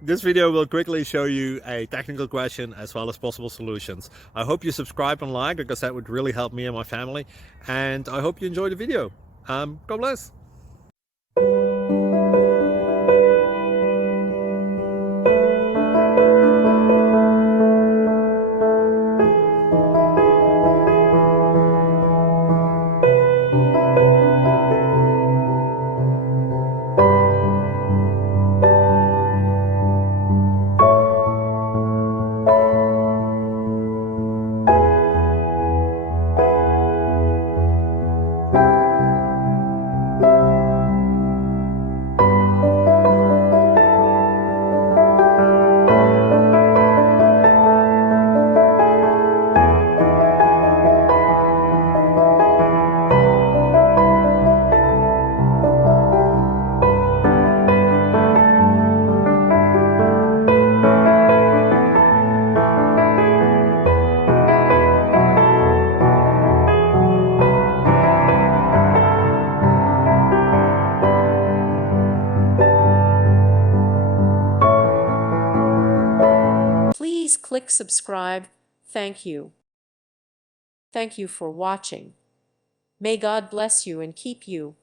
This video will quickly show you a technical question as well as possible solutions. I hope you subscribe and like, because that would really help me and my family. And I hope you enjoy the video. God bless. Please click subscribe. Thank you. Thank you for watching. May God bless you and keep you.